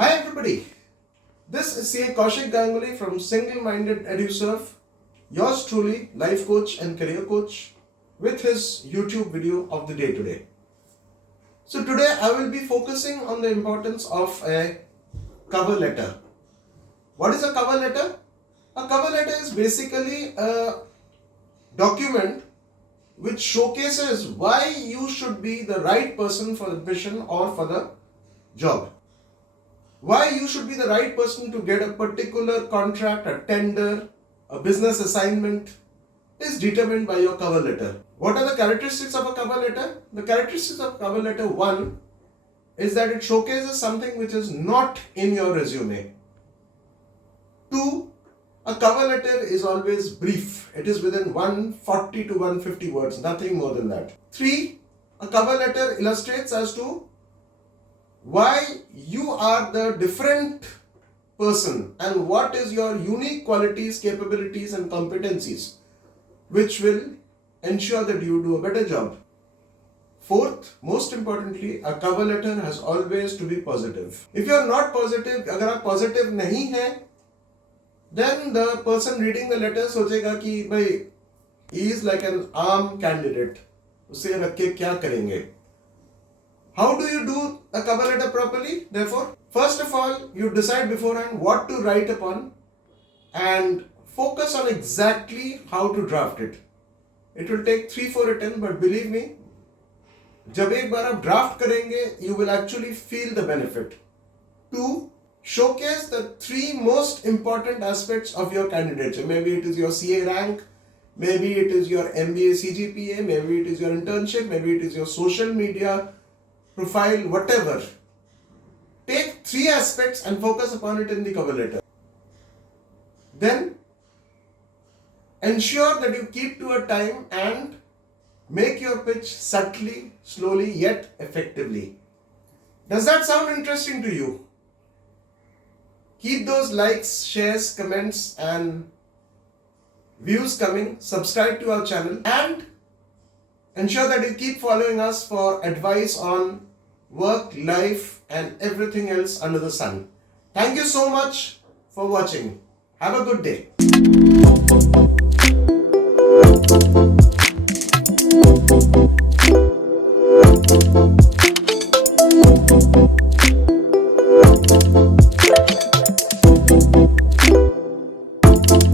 Hi everybody, this is CA Kaushik Ganguli from Minded EduServe, yours truly, life coach and career coach, with his YouTube video of the day today. So today I will be focusing on the importance of a cover letter. What is a cover letter? A cover letter is basically a document which showcases why you should be the right person for the mission or for the job. Why you should be the right person to get a particular contract, a tender, a business assignment is determined by your cover letter. What are the characteristics of a cover letter? The characteristics of cover letter 1 is that it showcases something which is not in your resume. 2, a cover letter is always brief. It is within 140 to 150 words, nothing more than that. 3, a cover letter illustrates as to why you are the different person and what is your unique qualities, capabilities and competencies which will ensure that you do a better job. 4th, most importantly, a cover letter has always to be positive. If you are not positive, अगर आप positive नहीं है, then the person reading the letter सोचेगा कि भाई he is like an arm candidate. उसे रख के क्या करेंगे? How do you do a cover letter properly? Therefore, first of all, you decide beforehand what to write upon and focus on exactly how to draft it. It will take 3-4 attempts, but believe me, जब एक बार आप draft करेंगे, you will actually feel the benefit. 2, showcase the 3 most important aspects of your candidature. Maybe it is your CA rank, maybe it is your MBA CGPA, maybe it is your internship, maybe it is your social media profile, whatever. Take 3 aspects and focus upon it in the cover letter. Then ensure that you keep to a time and make your pitch subtly, slowly yet effectively. Does that sound interesting to you? Keep those likes, shares, comments and views coming. Subscribe to our channel and ensure that you keep following us for advice on work, life and everything else under the sun. Thank you so much for watching. Have a good day.